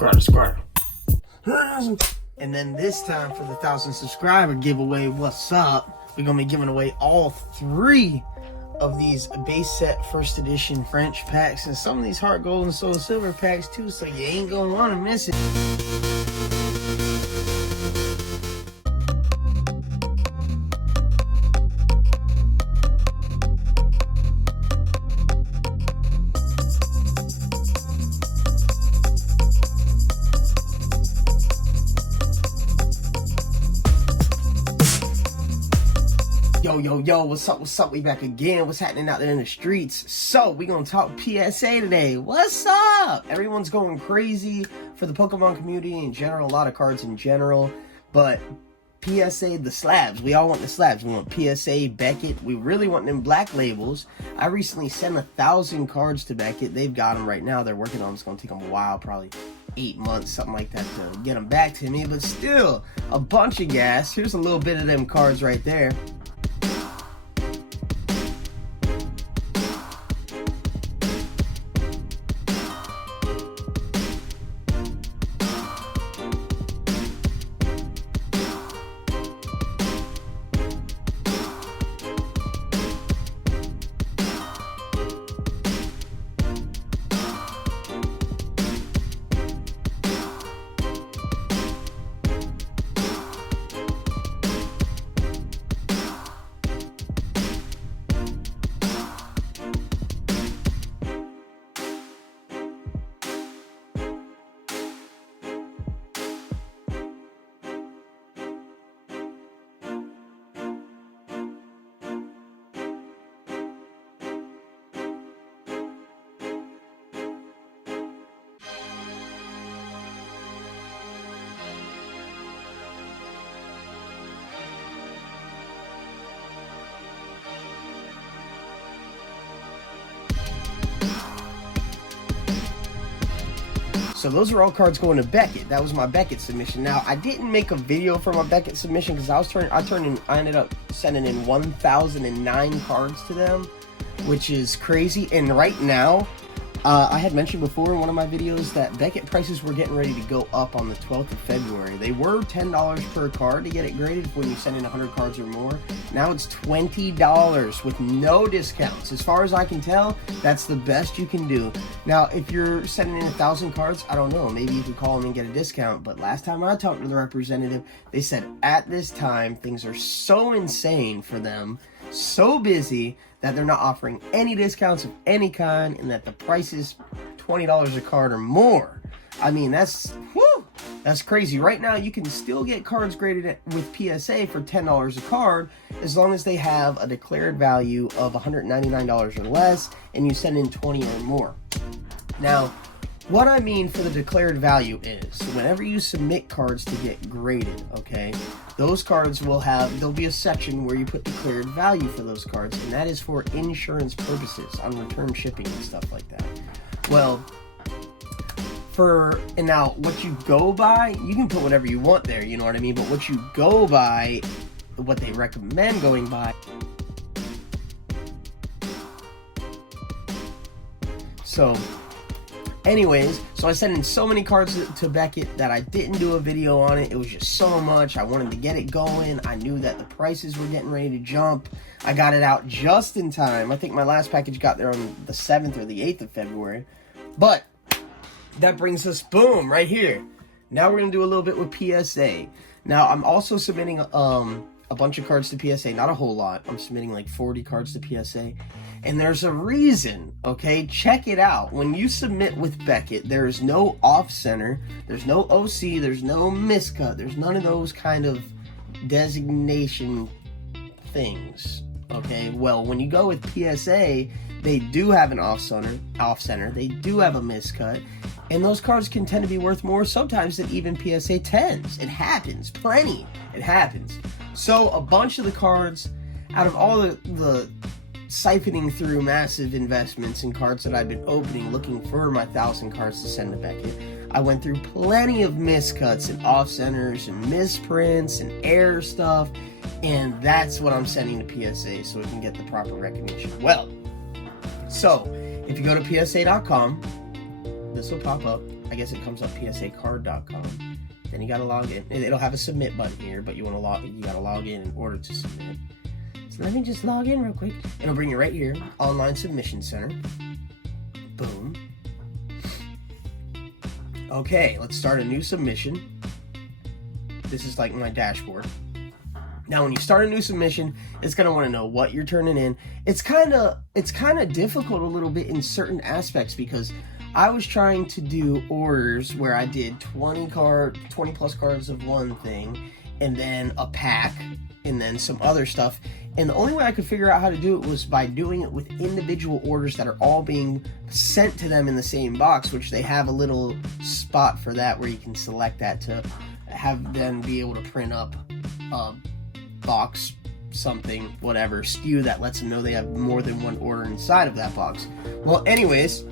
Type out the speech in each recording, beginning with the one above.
Subscribe. And then this time for the 1,000 subscriber giveaway, what's up? We're gonna be giving away all 3 of these base set first edition French packs and some of these heart gold and soul silver packs too, so you ain't gonna want to miss it. Yo, what's up? We back again. What's happening out there in the streets? So, we gonna talk PSA today. What's up? Everyone's going crazy for the Pokemon community in general, a lot of cards in general, but PSA, the slabs. We all want the slabs. We want PSA, Beckett. We really want them black labels. I recently sent 1,000 cards to Beckett. They've got them right now. They're working on them. It's gonna take them a while, probably 8 months, something like that, to get them back to me, but still, a bunch of gas. Here's a little bit of them cards right there. So those are all cards going to Beckett. That was my Beckett submission. Now, I didn't make a video for my Beckett submission because I ended up sending in 1,009 cards to them, which is crazy. And right now, I had mentioned before in one of my videos that Beckett prices were getting ready to go up on the 12th of February. They were $10 per card to get it graded when you send in 100 cards or more. Now it's $20 with no discounts. As far as I can tell, that's the best you can do. Now, if you're sending in 1,000 cards, I don't know, maybe you could call them and get a discount. But last time I talked to the representative, they said at this time, things are so insane for them, so busy, that they're not offering any discounts of any kind, and that the price is $20 a card or more. I mean, that's crazy. Right now, you can still get cards graded with PSA for $10 a card, as long as they have a declared value of $199 or less, and you send in 20 or more. Now, what I mean for the declared value is, whenever you submit cards to get graded, okay, those cards there'll be a section where you put declared value for those cards, and that is for insurance purposes on return shipping and stuff like that. Well, and now what you go by, you can put whatever you want there, you know what I mean, but what you go by, what they recommend going by, anyways, so I sent in so many cards to Beckett that I didn't do a video on it. It was just so much. I wanted to get it going. I knew that the prices were getting ready to jump. I got it out just in time. I think my last package got there on the 7th or the 8th of February. But that brings us, boom, right here. Now we're going to do a little bit with PSA. Now, I'm also submitting a bunch of cards to PSA. Not a whole lot. I'm submitting like 40 cards to PSA. And there's a reason, okay? Check it out. When you submit with Beckett, there is no off-center, there's no OC, there's no miscut, there's none of those kind of designation things, okay? Well, when you go with PSA, they do have an off-center, they do have a miscut, and those cards can tend to be worth more sometimes than even PSA 10s. It happens, plenty. It happens. So a bunch of the cards, out of all the siphoning through massive investments in cards that I've been opening, looking for my 1,000 cards to send to Beckett, I went through plenty of miscuts and off-centers and misprints and error stuff, and that's what I'm sending to PSA so we can get the proper recognition. Well, so if you go to PSA.com, this will pop up. I guess it comes up psacard.com. Then you gotta log in. It'll have a submit button here, but you gotta log in order to submit. So let me just log in real quick. It'll bring you right here, Online Submission Center. Boom. Okay, let's start a new submission. This is like my dashboard. Now, when you start a new submission, it's gonna want to know what you're turning in. It's kind of difficult a little bit in certain aspects because I was trying to do orders where I did 20 plus cards of one thing, and then a pack, and then some other stuff. And the only way I could figure out how to do it was by doing it with individual orders that are all being sent to them in the same box, which they have a little spot for that where you can select that to have them be able to print up a box, something, whatever, SKU that lets them know they have more than one order inside of that box. Well, anyways,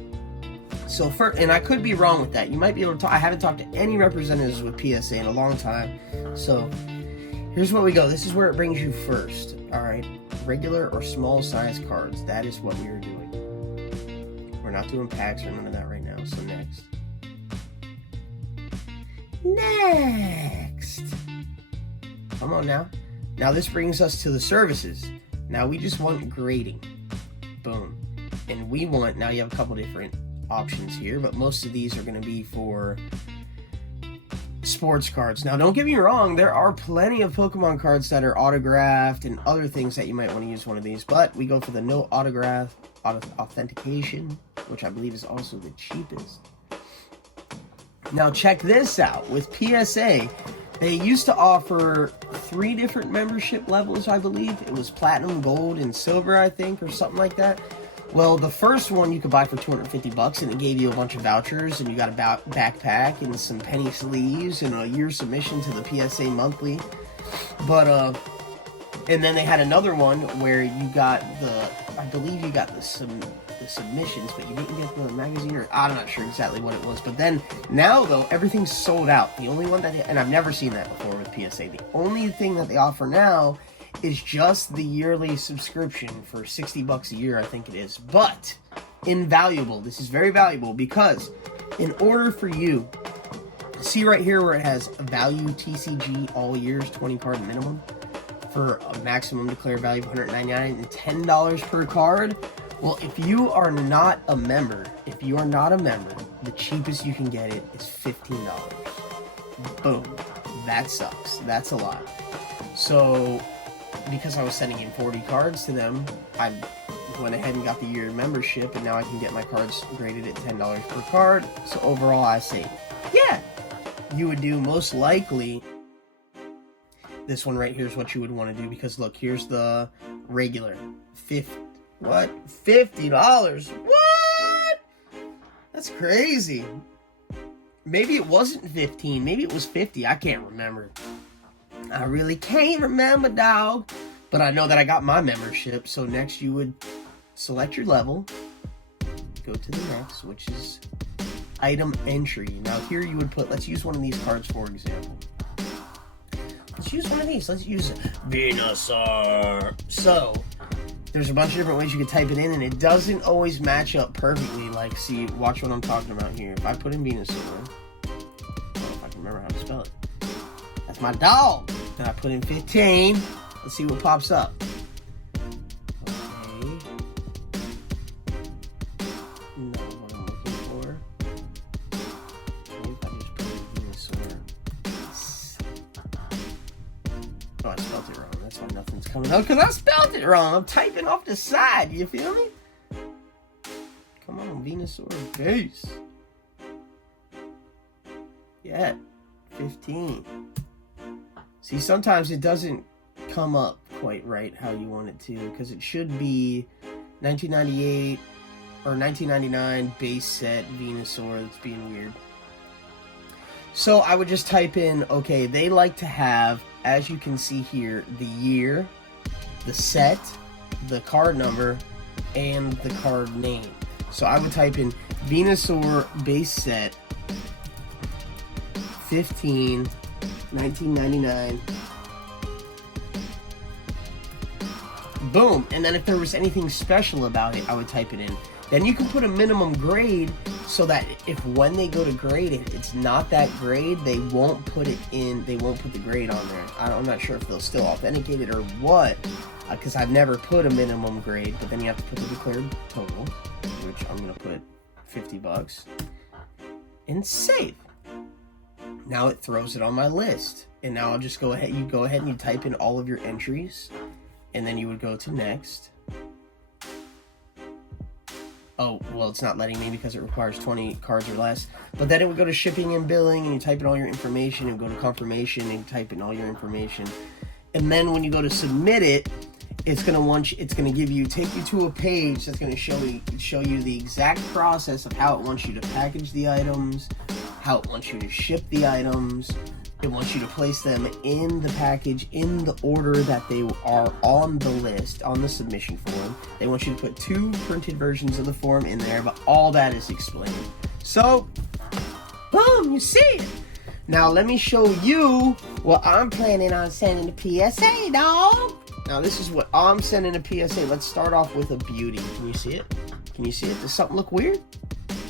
so and I could be wrong with that. You might be able to talk. I haven't talked to any representatives with PSA in a long time. So here's where we go. This is where it brings you first. All right, regular or small size cards. That is what we are doing. We're not doing packs or none of that right now. So next. Come on now. Now this brings us to the services. Now we just want grading. Boom. And we want, now you have a couple different options here, but most of these are going to be for sports cards. Now don't get me wrong, there are plenty of Pokemon cards that are autographed and other things that you might want to use one of these, but we go for the no autograph authentication, which I believe is also the cheapest. Now check this out. With PSA, they used to offer 3 different membership levels, I believe. It was platinum, gold, and silver, I think, or something like that. Well, the first one you could buy for $250, and it gave you a bunch of vouchers, and you got a backpack and some penny sleeves and a year submission to the PSA monthly. But and then they had another one where you got I believe you got the submissions, but you didn't get the magazine, or I'm not sure exactly what it was. But then now though, everything's sold out. The only one that, and I've never seen that before with PSA, the only thing that they offer now is just the yearly subscription for $60 a year, I think it is. But invaluable. This is very valuable because in order for you, see right here where it has value TCG all years, 20 card minimum, for a maximum declared value of $199 and $10 per card. Well, if you are not a member, the cheapest you can get it is $15. Boom. That sucks. That's a lot. So because I was sending in 40 cards to them, I went ahead and got the year membership, and now I can get my cards graded at $10 per card. So overall, I say, yeah, you would do most likely. This one right here is what you would want to do, because look, here's the regular $50? What? That's crazy. Maybe it wasn't 15. Maybe it was 50. I can't remember. I really can't remember, dog. But I know that I got my membership. So next you would select your level. Go to the next, which is item entry. Now here you would put, let's use one of these cards for example. Let's use one of these. Let's use Venusaur. So there's a bunch of different ways you can type it in, and it doesn't always match up perfectly. Like, see, watch what I'm talking about here. If I put in Venusaur, I don't know if I can remember how to spell it. That's my dog. Then I put in 15. Let's see what pops up. Okay. No, what I'm looking for. Okay, if I just put in Venusaur. Oh, I spelled it wrong. That's why nothing's coming up, because I spelled it wrong. I'm typing off the side. You feel me? Come on, Venusaur base. Yeah, 15. See, sometimes it doesn't come up quite right how you want it to, because it should be 1998 or 1999 base set Venusaur. That's being weird. So I would just type in, okay, they like to have, as you can see here, the year, the set, the card number, and the card name. So I would type in Venusaur base set 15 1999. Boom. And then if there was anything special about it, I would type it in. Then you can put a minimum grade so that if when they go to grade it, it's not that grade, they won't put it in, they won't put the grade on there. I'm not sure if they'll still authenticate it or what, because I've never put a minimum grade, but then you have to put the declared total, which I'm going to put $50, and save. Now it throws it on my list. And now I'll just go ahead, you go ahead and you type in all of your entries, and then you would go to next. Oh, well, it's not letting me because it requires 20 cards or less. But then it would go to shipping and billing, and you type in all your information, and go to confirmation, and type in all your information. And then when you go to submit it, it's gonna take you to a page that's gonna show you the exact process of how it wants you to package the items, how it wants you to ship the items. It wants you to place them in the package in the order that they are on the list, on the submission form. They want you to put 2 printed versions of the form in there, but all that is explained. So, boom, you see it. Now let me show you what I'm planning on sending to PSA, dog. Now this is what I'm sending to PSA. Let's start off with a beauty. Can you see it? Can you see it? Does something look weird?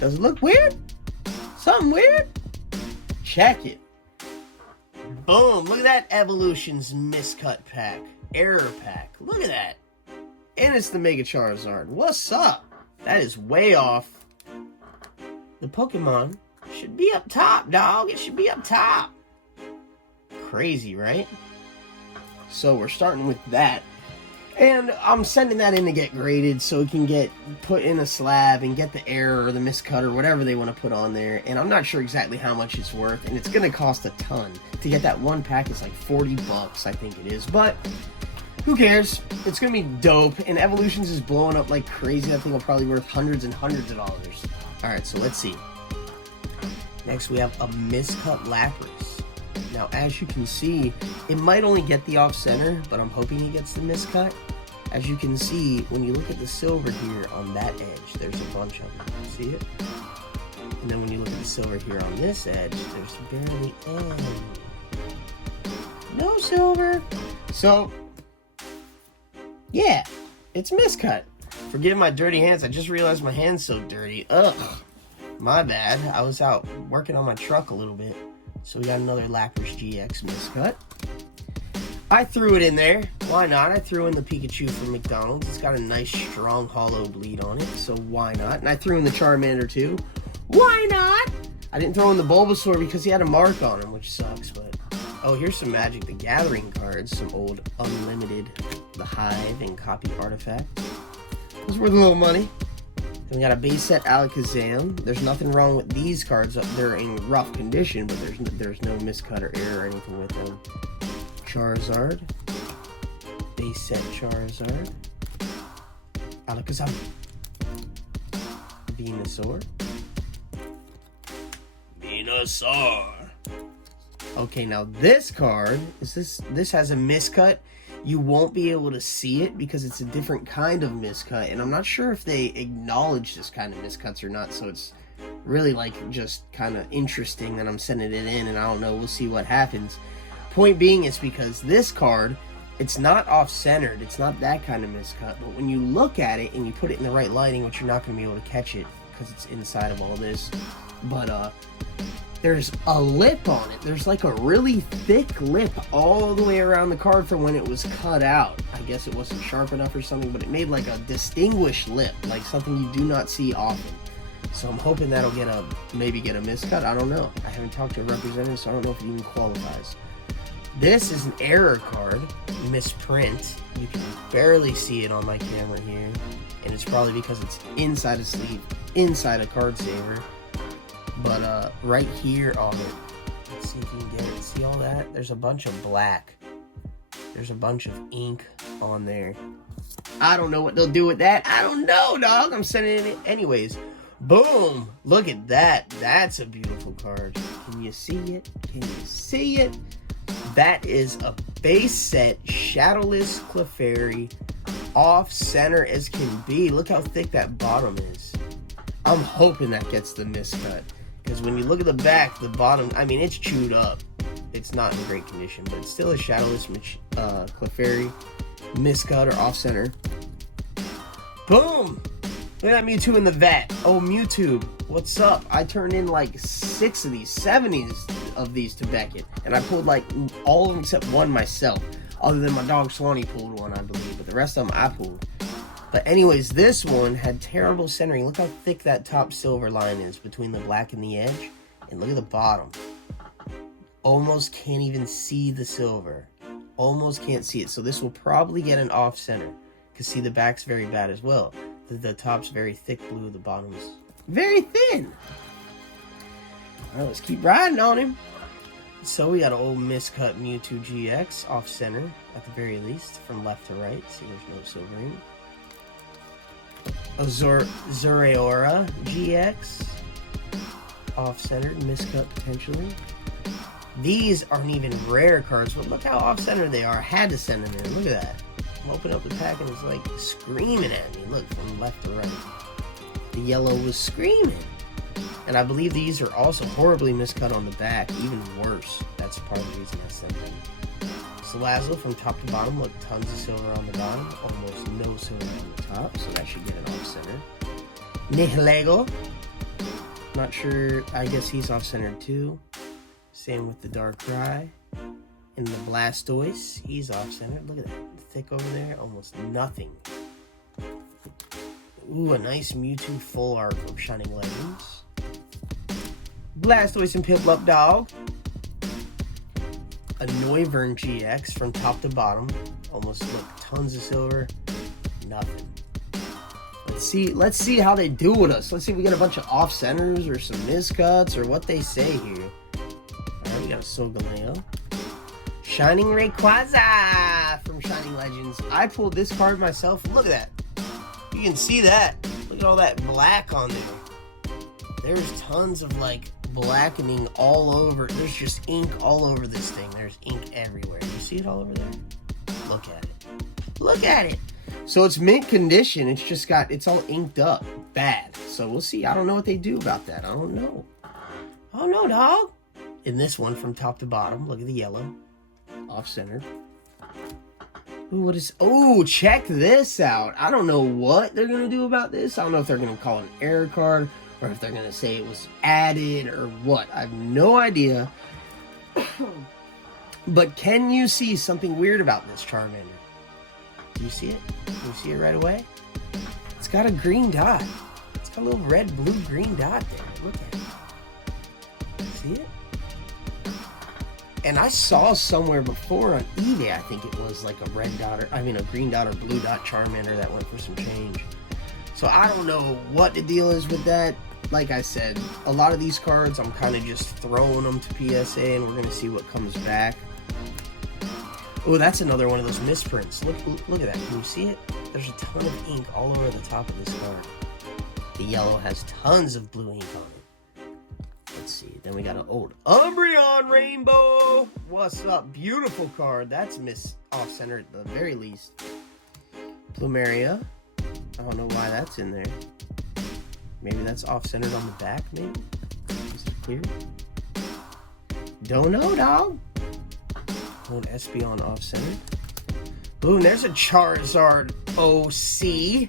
Does it look weird? Something weird? Check it. Boom, look at that Evolutions Miscut pack. Error pack. Look at that. And it's the Mega Charizard. What's up? That is way off. The Pokemon should be up top, dog. It should be up top. Crazy, right? So we're starting with that. And I'm sending that in to get graded so it can get put in a slab and get the error or the miscut or whatever they want to put on there. And I'm not sure exactly how much it's worth, and it's going to cost a ton. To get that one pack, it's like $40, I think it is. But who cares? It's going to be dope, and Evolutions is blowing up like crazy. I think it'll probably be worth hundreds and hundreds of dollars. Alright, so let's see. Next we have a Miscut Lapras. Now, as you can see, it might only get the off-center, but I'm hoping he gets the miscut. As you can see, when you look at the silver here on that edge, there's a bunch of them. See it? And then when you look at the silver here on this edge, there's barely any. No silver. So, yeah, it's miscut. Forgive my dirty hands. I just realized my hand's so dirty. Ugh. My bad. I was out working on my truck a little bit. So we got another Lapras GX miscut. I threw it in there. Why not? I threw in the Pikachu from McDonald's. It's got a nice, strong, hollow bleed on it. So why not? And I threw in the Charmander too. Why not? I didn't throw in the Bulbasaur because he had a mark on him, which sucks. But oh, here's some Magic the Gathering cards. Some old Unlimited, the Hive, and Copy Artifact. Those were worth a little money. We got a base set Alakazam. There's nothing wrong with these cards. They're in rough condition, but there's no miscut or error or anything with them. Charizard. Base set Charizard. Alakazam. Venusaur. Okay, now this card this has a miscut. You won't be able to see it because it's a different kind of miscut, and I'm not sure if they acknowledge this kind of miscuts or not, so it's really like just kind of interesting that I'm sending it in, and I don't know, we'll see what happens. Point being is because this card, it's not off-centered, it's not that kind of miscut, but when you look at it and you put it in the right lighting, which you're not going to be able to catch it because it's inside of all this, but there's a lip on it. There's like a really thick lip all the way around the card from when it was cut out. I guess it wasn't sharp enough or something, but it made like a distinguished lip, like something you do not see often. So I'm hoping that'll maybe get a miscut. I don't know. I haven't talked to a representative, so I don't know if it even qualifies. This is an error card, misprint. You can barely see it on my camera here, and it's probably because it's inside a sleeve, inside a card saver. But right here on it, let's see if you can get it. See all that? There's a bunch of black. There's a bunch of ink on there. I don't know what they'll do with that. I don't know, dog. I'm sending it anyways. Boom! Look at that. That's a beautiful card. Can you see it? Can you see it? That is a base set Shadowless Clefairy, off center as can be. Look how thick that bottom is. I'm hoping that gets the miscut. Because when you look at the back, the bottom, I mean, it's chewed up. It's not in great condition, but it's still a Shadowless Clefairy, miscut or off-center. Boom! Look at that Mewtwo in the vet. Oh, Mewtwo, what's up? I turned in like 6 of these, 7 of these to Beckett. And I pulled like all of them except one myself. Other than my dog Swanee pulled one, I believe. But the rest of them I pulled. But anyways, this one had terrible centering. Look how thick that top silver line is between the black and the edge. And look at the bottom. Almost can't even see the silver. Almost can't see it. So this will probably get an off center. Because see, the back's very bad as well. The top's very thick blue, the bottom's very thin. Alright, let's keep riding on him. So we got an old Miscut Mewtwo GX off center, at the very least, from left to right. See, there's no silvering. A Zeraora GX off centered, Miscut potentially. These aren't even rare cards, but look how off center they are. I had to send them in. Look at that. Open up the pack and it's like screaming at me. Look, from left to right. The yellow was screaming. And I believe these are also horribly miscut on the back. Even worse. That's part of the reason I sent them. Salazzle from top to bottom. Look, tons of silver on the bottom. Almost no silver on the top. So that should get it off center. Nihilego. Not sure. I guess he's off center too. Same with the Darkrai. And the Blastoise, he's off-center. Look at that. Thick over there. Almost nothing. Ooh, a nice Mewtwo full art from Shining Legends. Blastoise and Piplup Dog. A Noivern GX from top to bottom. Almost, look, tons of silver. Nothing. Let's see how they do with us. Let's see if we get a bunch of off-centers or some miscuts or what they say here. Alright, we got a Solgaleo. Shining Rayquaza from Shining Legends. I pulled this card myself. Look at that. You can see that. Look at all that black on there. There's tons of like blackening all over. There's just ink all over this thing. There's ink everywhere. You see it all over there? Look at it. Look at it. So it's mint condition. It's just got, it's all inked up. Bad. So we'll see. I don't know what they do about that. I don't know. I don't know, dog. In this one from top to bottom, look at the yellow. Off center. Ooh, what is, oh, check this out. I don't know what they're gonna do about this. I don't know if they're gonna call it an error card or if they're gonna say it was added or what. I have no idea. But can you see something weird about this Charmander? Do you see it? Do you see it right away? It's got a green dot. It's got a little red, blue, green dot there. Look at it. See it? And I saw somewhere before on eBay, I think it was like a red dot, or I mean a green dot or blue dot Charmander that went for some change. So I don't know what the deal is with that. Like I said, a lot of these cards, I'm kind of just throwing them to PSA and we're going to see what comes back. Oh, that's another one of those misprints. Look at that. Can you see it? There's a ton of ink all over the top of this card. The yellow has tons of blue ink on it. Let's see. Then we got an old Umbreon Rainbow. What's up? Beautiful card. That's off-center at the very least. Plumeria. I don't know why that's in there. Maybe that's off-centered on the back, maybe? Is it clear? Don't know, dog. Old Espeon off-centered. Ooh, and there's a Charizard OC.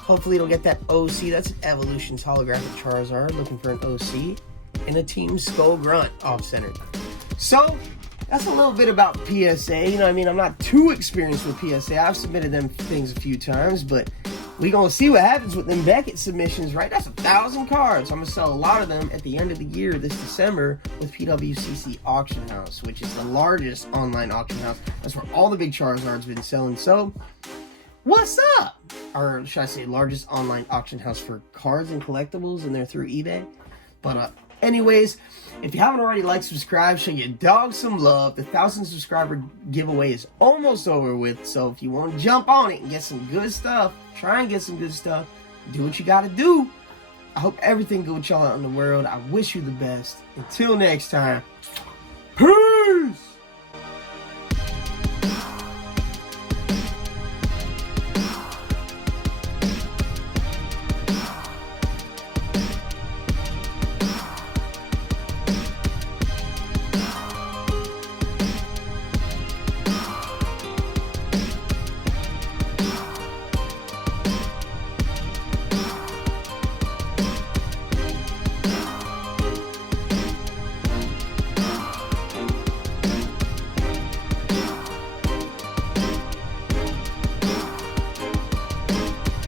Hopefully it'll get that OC. That's an Evolutions holographic Charizard. Looking for an OC. And a Team Skull Grunt off-centered. So, that's a little bit about PSA. You know what I mean? I'm not too experienced with PSA. I've submitted them things a few times, but we gonna see what happens with them Beckett submissions, right? That's 1,000 cards. I'm gonna sell a lot of them at the end of the year this December with PWCC Auction House, which is the largest online auction house. That's where all the big Charizards been selling. So, what's up? Or should I say largest online auction house for cards and collectibles, and they're through eBay. But anyways, if you haven't already, like, subscribe, show your dog some love. The 1,000 subscriber giveaway is almost over with. So if you want to jump on it and get some good stuff, try and get some good stuff, do what you got to do. I hope everything good with y'all out in the world. I wish you the best. Until next time, peace.